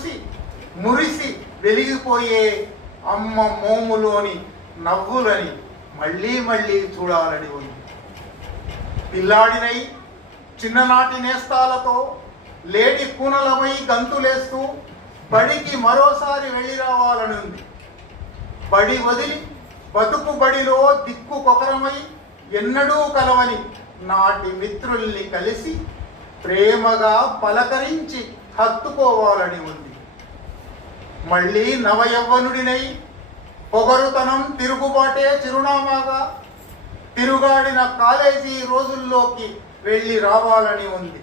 చూసి మురిసి వెలిగిపోయే అమ్మ మోములోని నవ్వులని మళ్ళీ మళ్ళీ చూడాలని ఉంది. పిల్లాడినై చిన్ననాటి నేస్తాలతో లేడి కూనలమై గంతులేస్తూ బడికి మరోసారి వెళ్ళి రావాలని ఉంది. బడి వదిలి బతుకు బడిలో దిక్కు కొకరమై ఎన్నడూ కలవని నాటి మిత్రుల్ని కలిసి ప్రేమగా పలకరించి హత్తుకోవాలని ఉంది. మళ్ళీ నవయవ్వనుడినై పొగరుతనం తిరుగుబాటే చిరునామాగా తిరుగాడిన కాలేజీ రోజుల్లోకి వెళ్ళి రావాలని ఉంది.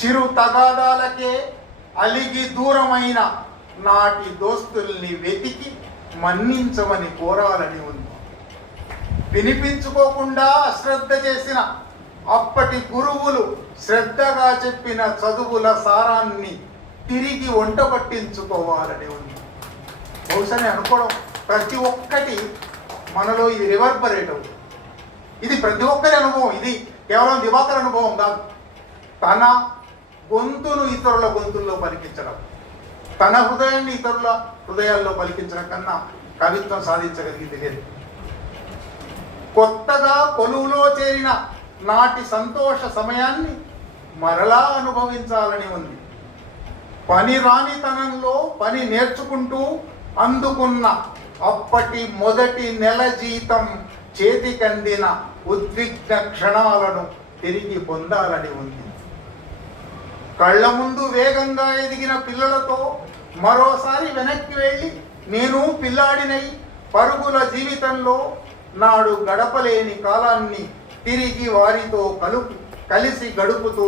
చిరు తగాదాలకే అలిగి దూరమైన నాటి దోస్తుల్ని వెతికి మన్నించమని కోరాలని ఉంది. వినిపించుకోకుండా అశ్రద్ధ చేసిన అప్పటి గురువులు శ్రద్ధగా చెప్పిన చదువుల సారాన్ని తిరిగి వంట పట్టించుకోవాలని ఉంది. బహుశా అనుకోవడం ప్రతి ఒక్కటి మనలో ఇది రివర్బరేట్ అవుతుంది. ఇది ప్రతి ఒక్కరి అనుభవం. ఇది కేవలం దివాకర్ అనుభవం కాదు. తన గొంతును ఇతరుల గొంతుల్లో పలికించడం, తన హృదయాన్ని ఇతరుల హృదయాల్లో పలికించడం కన్నా కవిత్వం సాధించగలిగింది లేదు. కొత్తగా కొలువులో చేరిన నాటి సంతోష సమయాన్ని మరలా అనుభవించాలని ఉంది. పని రానితనంలో పని నేర్చుకుంటూ అందుకున్న అప్పటి మొదటి నెల జీతం చేతికందిన ఉద్విగ్న క్షణాలను తిరిగి పొందాలని ఉంది. కళ్ళ ముందు వేగంగా ఎదిగిన పిల్లలతో మరోసారి వెనక్కి వెళ్ళి నేను పిల్లాడినై పరుగుల జీవితంలో నాడు గడపలేని కాలాన్ని తిరిగి వారితో కలిసి గడుపుతూ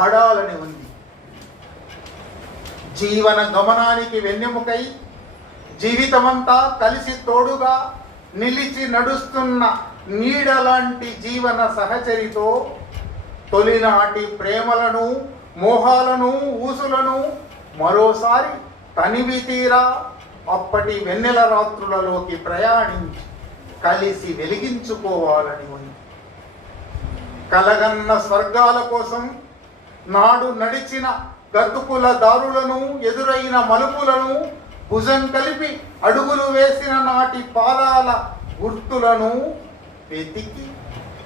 ఆడాలని ఉంది. జీవన గమనానికి వెన్నెముకై జీవితమంతా కలిసి తోడుగా నిలిచి నడుస్తున్న నీడలాంటి జీవన సహచరితో తొలినాటి ప్రేమలను మోహాలను ఊసులను మరోసారి తనివి తీరా అప్పటి వెన్నెల రాత్రులలోకి ప్రయాణించి కలిసి వెలిగించుకోవాలని ఉంది. కలగన్న స్వర్గాల కోసం నాడు నడిచిన గతుకుల దారులను ఎదురైన మలుపులను భుజం కలిపి అడుగులు వేసిన నాటి పాదాల గుర్తులను వెతికి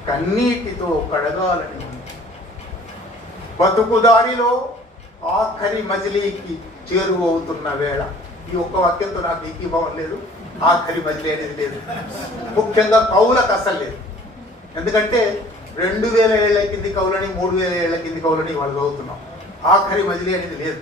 కన్నీటితో కడగాలని ఉంది. బతుకుదారిలో ఆఖరి మజిలీకి చేరువవుతున్న వేళ. ఈ ఒక్క వాక్యంతో నాకు ఏకీభావం లేదు. ఆఖరి మజిలీ అనేది లేదు. ముఖ్యంగా కవులకు అసలు లేదు. ఎందుకంటే 2000 ఏళ్ల కింది కవులని 3000 ఏళ్ల కింది కవులని వాళ్ళు చదువుతున్నాం. ఆఖరి మజిలీ అనేది లేదు.